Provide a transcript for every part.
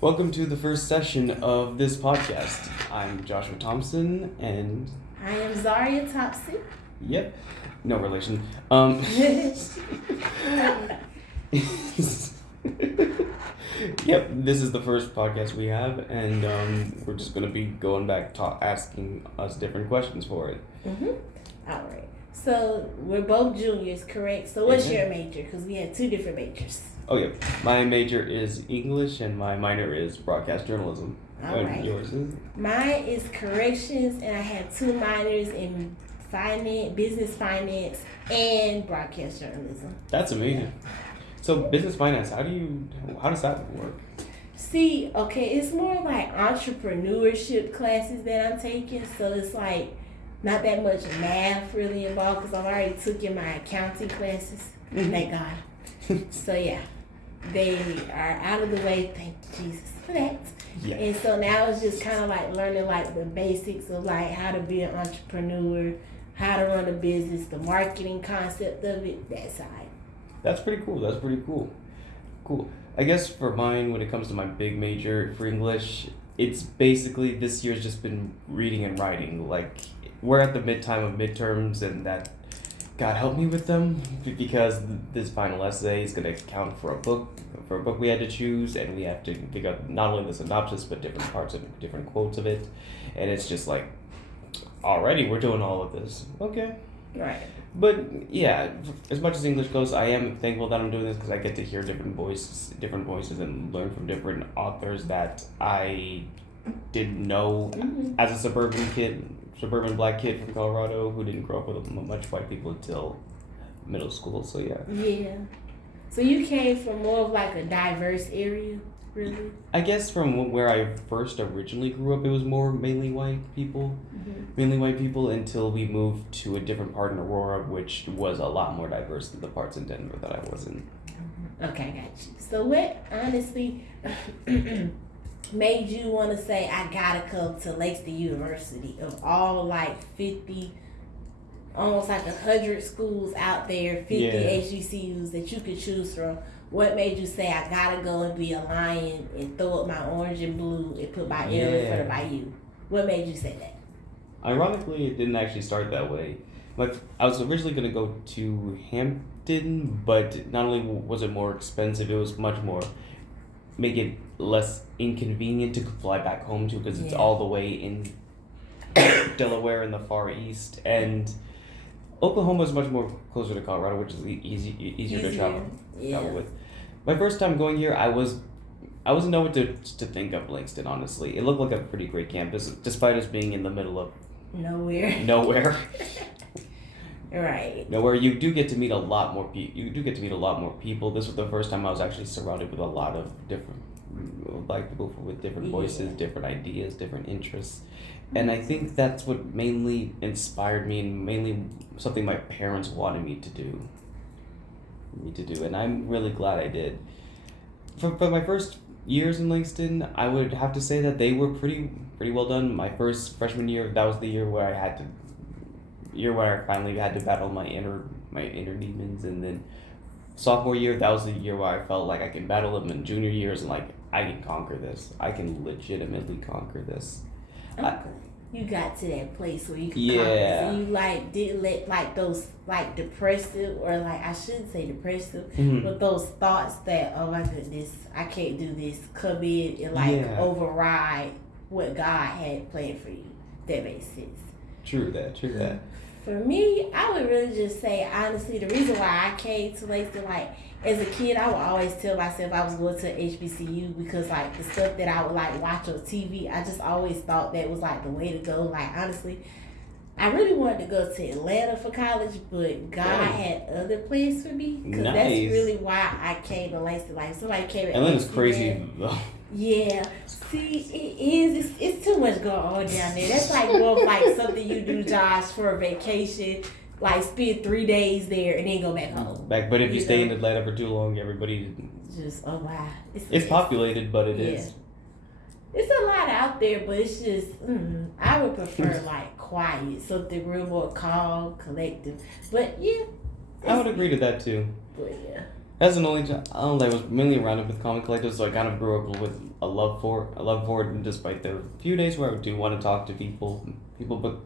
Welcome to the first session of this podcast. I'm Joshua Thompson, and I am Zharia Thompson. Yep, no relation. Yep, this is the first podcast we have, and we're just gonna be going back asking us different questions for it. All right. So we're both juniors, correct? So what's your major? Because we had two different majors. Oh yeah, my major is English, and my minor is broadcast journalism. All right. Yours is? Mine is corrections, and I have two minors in finance, business finance, and broadcast journalism. That's amazing. So business finance, how does that work? See, okay, it's more like entrepreneurship classes that I'm taking. So it's like not that much math really involved because I've already took in my accounting classes. Thank God. So yeah, they are out of the way. Thank Jesus for that. Yeah. And so now it's just kind of like learning like the basics of like how to be an entrepreneur, how to run a business, the marketing concept of it, that side. That's pretty cool. Cool. I guess for mine, when it comes to my big major for English, it's basically this year's just been reading and writing. Like, we're at the midtime of midterms, and that, God help me with them, because this final essay is going to count for a book we had to choose, and we have to figure out not only the synopsis, but different parts of different quotes of it. And it's just like, already we're doing all of this. Okay. Right. But yeah, as much as English goes, I am thankful that I'm doing this because I get to hear different voices, and learn from different authors that I didn't know as a suburban black kid from Colorado who didn't grow up with much white people until middle school. So yeah. Yeah. So you came from more of like a diverse area, really? I guess from where I first originally grew up, it was mainly white people. Mainly white people until we moved to a different part in Aurora, which was a lot more diverse than the parts in Denver that I was in. Okay, I got you. So what honestly made you want to say I gotta come to Langston University of all like 50, almost like 100 schools out there, 50 HBCUs that you could choose from? What made you say I gotta go and be a lion and throw up my orange and blue and put my L in front of my U? What made you say that? Ironically, it didn't actually start that way. Like, I was originally going to go to Hampton, but not only was it more expensive, it was much more, make it less inconvenient to fly back home to, because it's all the way in Delaware in the far east, and Oklahoma is much more closer to Colorado, which is easier to travel with. My first time going here, I wasn't know what to think of Langston, honestly. It looked like a pretty great campus, despite us being in the middle of nowhere. Right. Nowhere. You do get to meet a lot more people. This was the first time I was actually surrounded with a lot of different black people with different voices, different ideas, different interests. And I think that's what mainly inspired me, and mainly something my parents wanted me to do. And I'm really glad I did. For my first years in Langston, I would have to say that they were pretty well done. My first freshman year, that was the year where I finally had to battle my inner demons, and then sophomore year, that was the year where I felt like I can battle them. In junior years, and like, I can conquer this. I can legitimately conquer this. You got to that place where you could conquer. So you like didn't let like those like depressive, or like I shouldn't say depressive, but those thoughts that, oh my goodness, I can't do this, come in and like override what God had planned for you. That makes sense. True that. For me, I would really just say, honestly, the reason why I came to Langston, like, as a kid, I would always tell myself I was going to HBCU because, like, the stuff that I would, like, watch on TV, I just always thought that was, like, the way to go. Like, honestly, I really wanted to go to Atlanta for college, but God had other plans for me. Because that's really why I came to Langston. Like, somebody came and Atlanta's crazy, though. Yeah. See, it is. It's too much going on down there. That's like more of like something you do, Josh, for a vacation. Like, spend 3 days there and then go back home. But if you stay in Atlanta for too long, everybody just, oh wow. It's populated, but it is. It's a lot out there, but it's just, I would prefer like quiet, something real more calm, collective. But yeah. I would agree to that too. But yeah. As an only child, I was mainly around with comic collectors, so I kind of grew up with a love for it. And despite there are a few days where I do want to talk to people, but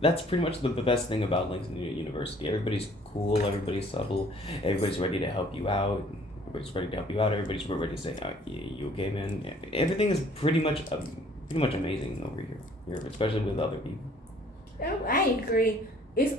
that's pretty much the best thing about Lincoln University. Everybody's cool, everybody's subtle, everybody's ready to help you out. Everybody's ready to say, "You okay, man?" Everything is pretty much amazing over here, especially with other people. I agree.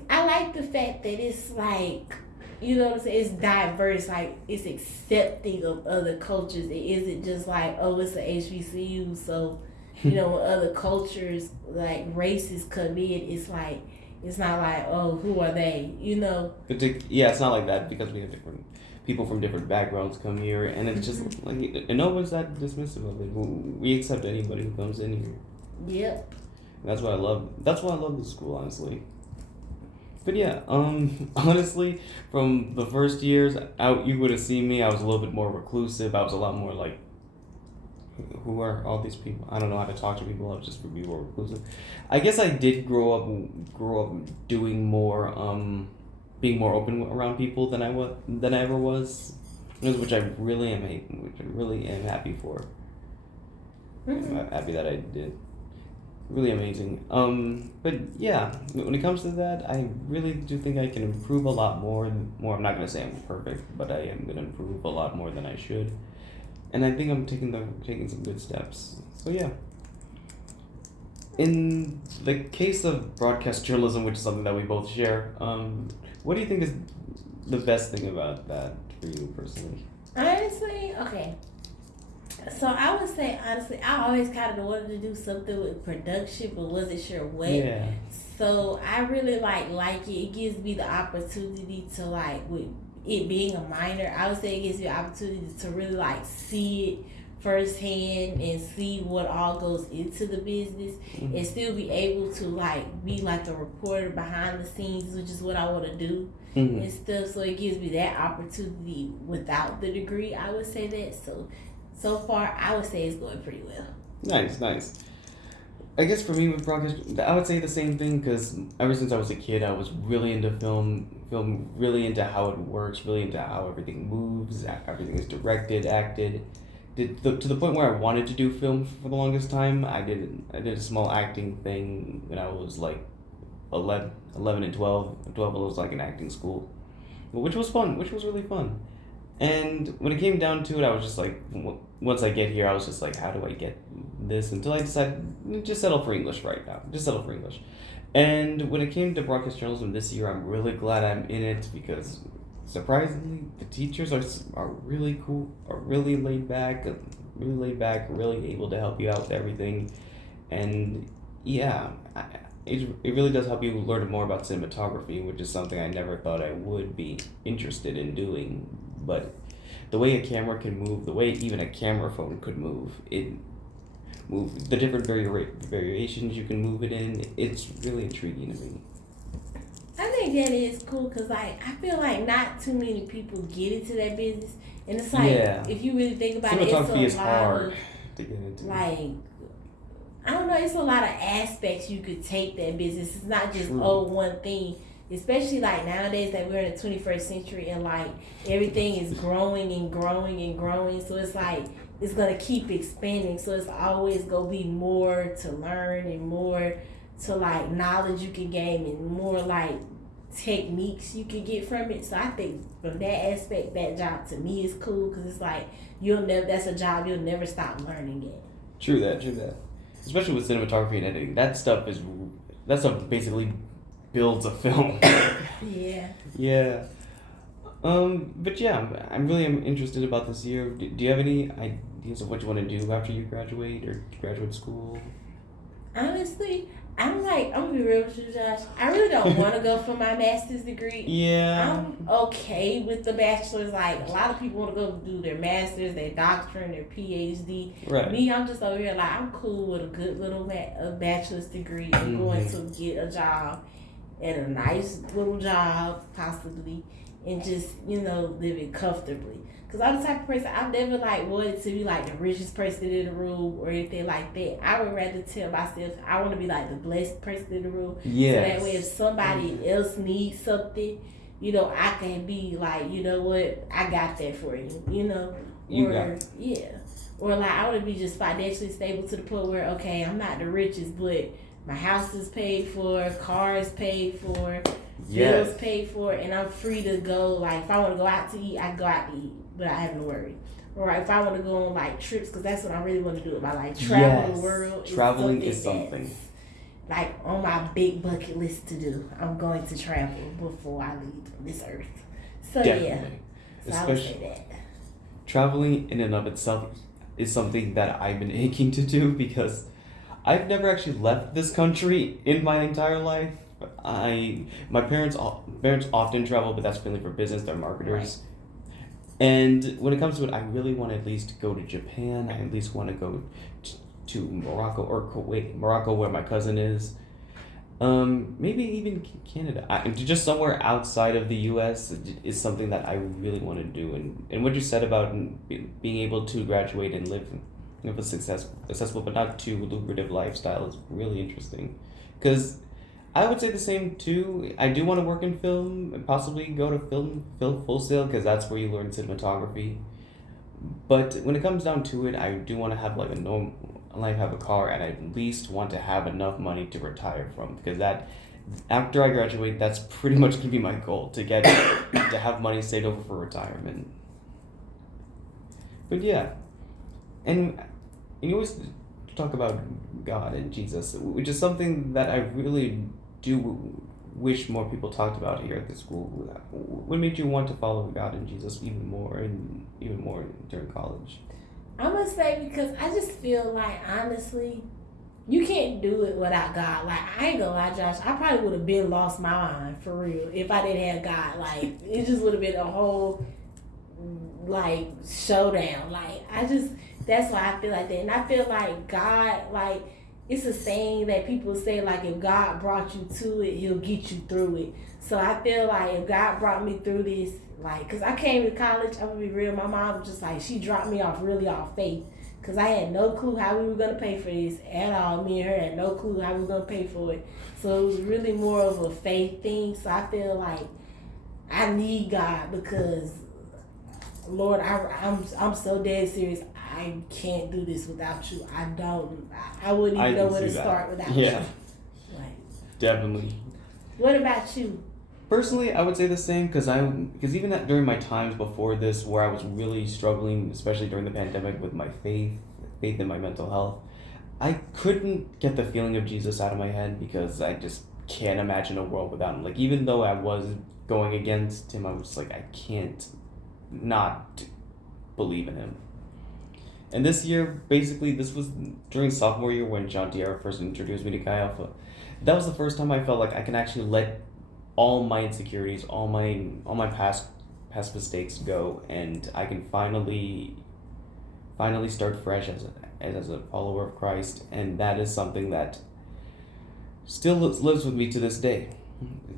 I like the fact that it's like, you know what I'm saying, it's diverse, like it's accepting of other cultures. It isn't just like, oh, it's an HBCU, so you know, when other cultures like races come in, it's like, it's not like, oh, who are they, you know? Yeah, it's not like that because we have different people from different backgrounds come here, and it's just like, and no one's that dismissive of it. We accept anybody who comes in here. Yep. That's what I love. That's why I love this school, honestly. But yeah, honestly, from the first years out, you would have seen me. I was a little bit more reclusive. I was a lot more like, who are all these people? I don't know how to talk to people. I was just be more reclusive. I guess I did grow up doing more, being more open around people than I ever was, which I really am happy for. I'm happy that I did. Really amazing. But yeah, when it comes to that, I really do think I can improve a lot more. I'm not gonna say I'm perfect, but I am gonna improve a lot more than I should, and I think I'm taking some good steps. So yeah. In the case of broadcast journalism, which is something that we both share, what do you think is the best thing about that for you personally? Honestly, okay. So I would say, honestly, I always kind of wanted to do something with production, but wasn't sure what. Yeah. So I really like it. It gives me the opportunity to, like, with it being a minor, I would say it gives me the opportunity to really like see it firsthand and see what all goes into the business, and still be able to like be like a reporter behind the scenes, which is what I want to do and stuff. So it gives me that opportunity without the degree. I would say that. So far, I would say it's going pretty well. Nice. I guess for me with broadcast, I would say the same thing because ever since I was a kid, I was really into film, really into how it works, really into how everything moves, everything is directed, acted. To the point where I wanted to do film for the longest time. I did a small acting thing when I was like 11 and 12. 12 was like an acting school, which was fun, which was really fun. And when it came down to it, I was just like, once I get here, I was just like, how do I get this? Until I decided, just settle for English right now. Just settle for English. And when it came to broadcast journalism this year, I'm really glad I'm in it because, surprisingly, the teachers are really cool, are really laid back, really able to help you out with everything. And yeah, it really does help you learn more about cinematography, which is something I never thought I would be interested in doing. But the way a camera can move, the way even a camera phone could move, the different variations you can move it in, it's really intriguing to me. I think that is cool because like I feel like not too many people get into that business, and it's like if you really think about it, it's a lot of to get into. Like, I don't know, it's a lot of aspects you could take that business. It's not just one thing. Especially like nowadays that we're in the 21st century and like everything is growing and growing and growing. So it's like it's gonna keep expanding. So it's always gonna be more to learn and more to like knowledge you can gain and more like techniques you can get from it. So I think from that aspect, that job to me is cool because it's like that's a job you'll never stop learning it. True that. Especially with cinematography and editing, that stuff basically builds a film. Yeah. But yeah, I'm really interested about this year. Do you have any ideas of what you want to do after you graduate or graduate school? Honestly, I'm gonna be real with you, Josh. I really don't want to go for my master's degree. Yeah. I'm okay with the bachelor's. Like, a lot of people want to go do their master's, their doctorate, their PhD. Right. Me, I'm just over here like, I'm cool with a good little bachelor's degree and going to get a job at a nice little job, possibly, and just, living comfortably. Because I'm the type of person, I've never, wanted to be, the richest person in the room or anything like that. I would rather tell myself I want to be, the blessed person in the room. Yes. So that way if somebody else needs something, I can be like, you know what, I got that for you, You or got it. yeah, or like I want to be just financially stable to the point where okay, I'm not the richest, but my house is paid for, car is paid for, Yes. bills paid for, and I'm free to go. Like if I want to go out to eat, I can go out to eat, but I haven't to worry. Or if I want to go on like trips, because that's what I really want to do with my life. Travel the world. Traveling is something. Like on my big bucket list to do. I'm going to travel before I leave this earth. So Definitely. yeah, so I would say that. Traveling in and of itself is something that I've been aching to do because I've never actually left this country in my entire life. My parents often travel, but that's mainly for business. They're marketers. Right. And when it comes to it, I really want to at least go to Japan. I at least want to go to Morocco or Kuwait. Morocco, where my cousin is. Maybe even Canada. Just somewhere outside of the U.S. is something that I really want to do. And what you said about being able to graduate and live a successful but not too lucrative lifestyle is really interesting. Because I would say the same too. I do want to work in film and possibly go to film full sail because that's where you learn cinematography. But when it comes down to it, I do want to have like have a car, and I at least want to have enough money to retire from, because that after I graduate, that's pretty much gonna be my goal, to get to have money saved over for retirement. But yeah, and you always talk about God and Jesus, which is something that I really do wish more people talked about here at the school. What made you want to follow God and Jesus even more during college? I'm gonna say because I just feel like honestly, you can't do it without God. Like I ain't gonna lie, Josh, I probably would have been lost my mind for real if I didn't have God. Like it just would have been a whole like showdown. Like that's why I feel like that, and I feel like God, like it's a saying that people say like if God brought you to it, He'll get you through it. So I feel like if God brought me through this. Like, cause I came to college, I'm gonna be real, my mom was just like, she dropped me off really off faith. Cause I had no clue how we were gonna pay for this at all. Me and her had no clue how we were gonna pay for it. So it was really more of a faith thing. So I feel like I need God because, Lord, I'm so dead serious. I can't do this without you. I wouldn't even know where to start without you. Yeah. Like, definitely. What about you? Personally, I would say the same because even during my times before this, where I was really struggling, especially during the pandemic, with my faith in my mental health, I couldn't get the feeling of Jesus out of my head because I just can't imagine a world without him. Like even though I was going against him, I was just like, I can't not believe in him. And this year, basically, this was during sophomore year when Zharia first introduced me to Chi Alpha. That was the first time I felt like I can actually let all my insecurities, all my past mistakes go, and I can finally start fresh as a follower of Christ, and that is something that still lives with me to this day.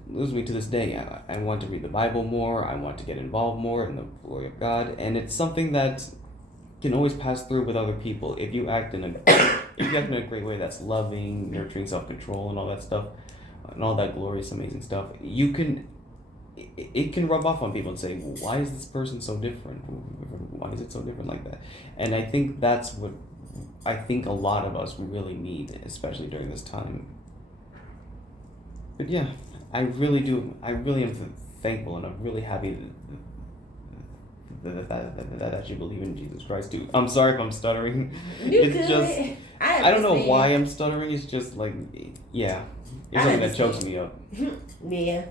I want to read the Bible more. I want to get involved more in the glory of God, and it's something that can always pass through with other people if you act in a great way that's loving, nurturing, self-control, and all that stuff. And all that glorious, amazing stuff, it can rub off on people and say, why is this person so different? Why is it so different like that? And I think that's what I think a lot of us really need, especially during this time. But yeah, I really am thankful, and I'm really happy that you believe in Jesus Christ too. I'm sorry if I'm stuttering. I don't know why I'm stuttering. It's just like, yeah. It's something that chokes me up. Yeah.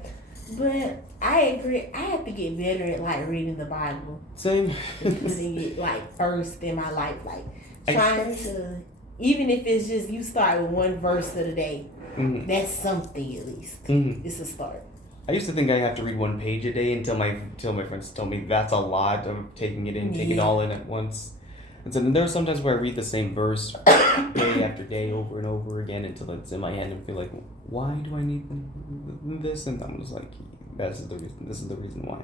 But I agree. I have to get better at like reading the Bible. Same. Putting it like first in my life. Like trying to, even if it's just you start with one verse of the day, that's something at least. It's a start. I used to think I have to read one page a day until my friends told me that's a lot of taking it in, take it all in at once. And so there are sometimes where I read the same verse day after day over and over again until it's in my head and feel like, why do I need this? And I'm just like, this is the reason why.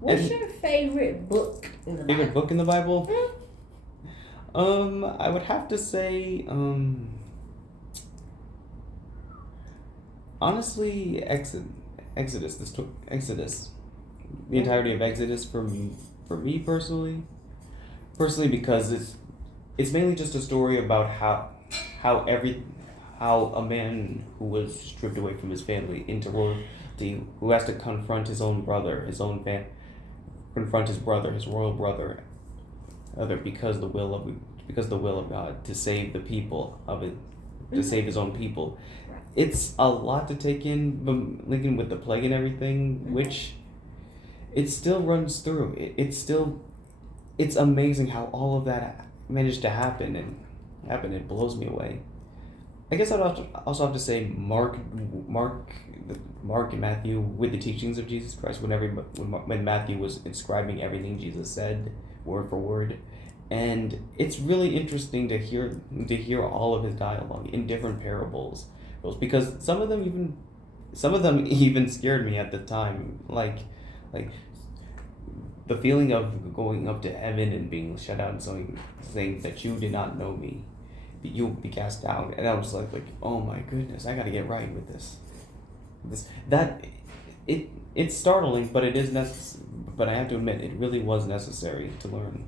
What's your favorite book in the Bible? Favorite book in the Bible? I would have to say, honestly, Exodus. Exodus. The entirety of Exodus for me personally. Personally, because it's mainly just a story about how a man who was stripped away from his family into royalty, who has to confront his own brother, confront his brother, his royal brother, because the will of God to save the people of it, to save his own people. It's a lot to take in, but linking with the plague and everything, which it still runs through. It's amazing how all of that managed to happen. It blows me away. I guess I'd also have to say Mark and Matthew with the teachings of Jesus Christ. When Matthew was inscribing everything Jesus said, word for word, and it's really interesting to hear all of his dialogue in different parables, because some of them even scared me at the time, like the feeling of going up to heaven and being shut out and saying that you did not know me, you'll be cast out. And I was like, oh my goodness, I got to get right with this. It's startling, but it is but I have to admit, it really was necessary to learn.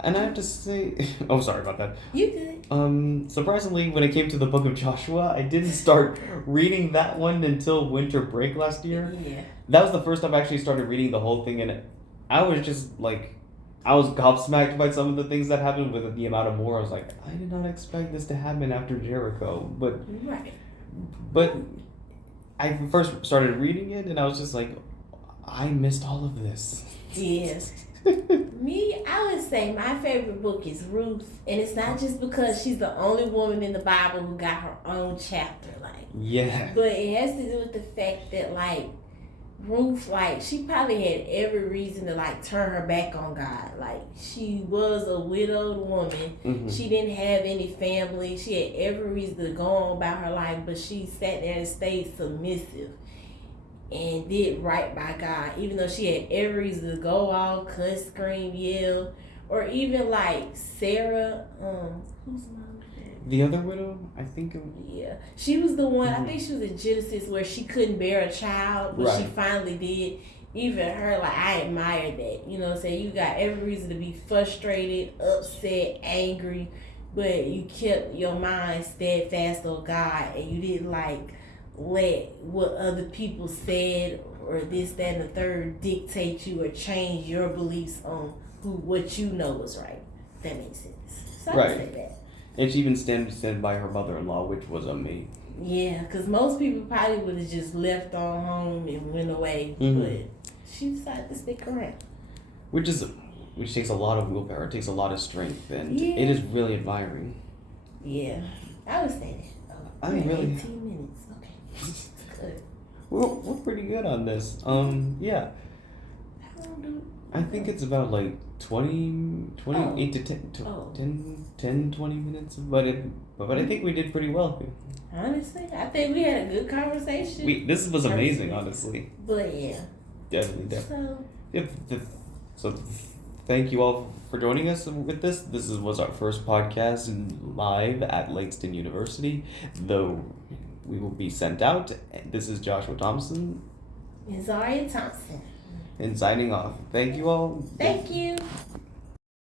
And I have to say, oh, sorry about that. You good. Surprisingly, when it came to the book of Joshua, I didn't start reading that one until winter break last year. Yeah. That was the first time I actually started reading the whole thing, and I was just I was gobsmacked by some of the things that happened with the amount of war. I was like, I did not expect this to happen after Jericho, but I first started reading it, and I was just like, I missed all of this. Yes. Me, I would say my favorite book is Ruth, and it's not just because she's the only woman in the Bible who got her own chapter, yeah. But it has to do with the fact that Ruth, she probably had every reason to turn her back on God. She was a widowed woman. Mm-hmm. She didn't have any family. She had every reason to go on about her life, but she sat there and stayed submissive and did right by God, even though she had every reason to go all cuss, scream, yell, or even Sarah, who's mom? The other widow, I think. Yeah, she was the one. Mm-hmm. I think she was in Genesis where she couldn't bear a child, but she finally did. Even her, I admire that. You know what I'm saying? You got every reason to be frustrated, upset, angry, but you kept your mind steadfast on God, and you didn't let what other people said or this, that, and the third dictate you or change your beliefs on what you know was right. That makes sense. So I would say that. And she even stood by her mother-in-law, which was amazing. Yeah, because most people probably would have just left on home and went away, but she decided to stick around. Which takes a lot of willpower. It takes a lot of strength, and it is really admiring. Yeah, I would say that. I really 18 minutes. Okay, that's good. We're pretty good on this. Yeah. How long do? I think it's about 28 to 10, 20 minutes, but I think we did pretty well here. Honestly, I think we had a good conversation. This was amazing, honestly. But yeah. Definitely. So thank you all for joining us with this. This was our first podcast live at Langston University, though we will be sent out. This is Joshua Thompson. And Zharia Thompson. And signing off. Thank you all. Thank you.